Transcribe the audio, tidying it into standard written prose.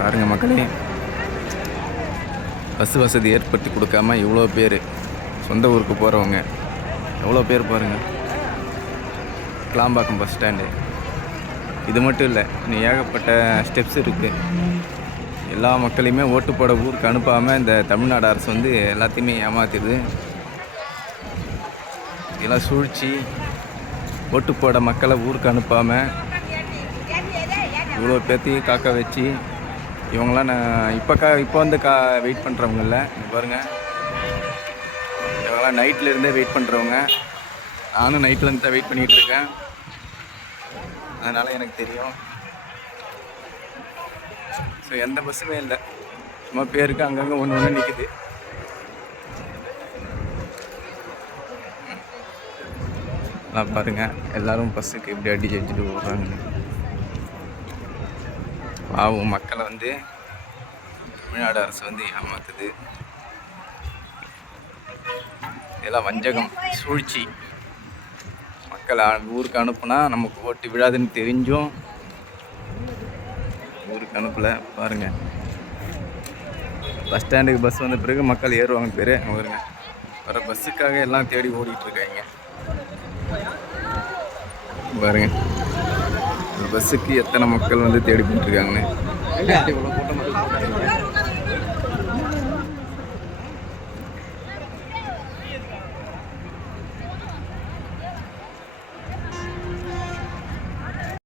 பாருங்கள் மக்களே, பஸ் வசதி ஏற்படுத்தி கொடுக்காம இவ்வளோ பேர் சொந்த ஊருக்கு போகிறவங்க எவ்வளோ பேர் பாருங்கள். கிளாம்பாக்கம் பஸ் ஸ்டாண்டு இது மட்டும் இல்லை, இன்னும் ஏகப்பட்ட ஸ்டெப்ஸ் இருக்குது. எல்லா மக்களையுமே ஓட்டு போட ஊருக்கு அனுப்பாமல் இந்த தமிழ்நாடு அரசு வந்து எல்லாத்தையுமே ஏமாத்துது. இதெல்லாம் சூழ்ச்சி. ஓட்டு போட மக்களை ஊருக்கு அனுப்பாமல் இவ்வளோ பேர்த்தையும் காக்க வச்சு இவங்களாம் நான் இப்போ வந்து வெயிட் பண்ணுறவங்கள பாருங்கள். இவங்களாம் நைட்லேருந்தே வெயிட் பண்ணுறவங்க. நானும் நைட்லேருந்து தான் வெயிட் பண்ணிகிட்ருக்கேன். அதனால் எனக்கு தெரியும். ஸோ எந்த பஸ்ஸுமே இல்லை, சும்மா பேருக்கு அங்கங்கே ஒன்று நிற்குது. நான் பாருங்கள், எல்லோரும் பஸ்ஸுக்கு இப்படி அடி அடிச்சுட்டு போடுறாங்க. பாவம் மக்களை வந்து தமிழ்நாடு அரசு வந்து ஏமாத்துது. இதெல்லாம் வஞ்சகம், சூழ்ச்சி. மக்களை ஊருக்கு அனுப்புனா நமக்கு ஓட்டு விழாதுன்னு தெரிஞ்சும் ஊருக்கு அனுப்பலை. பாருங்கள், பஸ் ஸ்டாண்டுக்கு பஸ் வந்த பிறகு மக்கள் ஏறுவாங்க பேர். பாருங்க, வர பஸ்ஸுக்காக எல்லாம் தேடி ஓடிட்டுருக்காங்க. பாருங்க, பஸ்ஸுக்கு எத்தனை மக்கள் வந்து தேடி போட்டுருக்காங்கன்னு.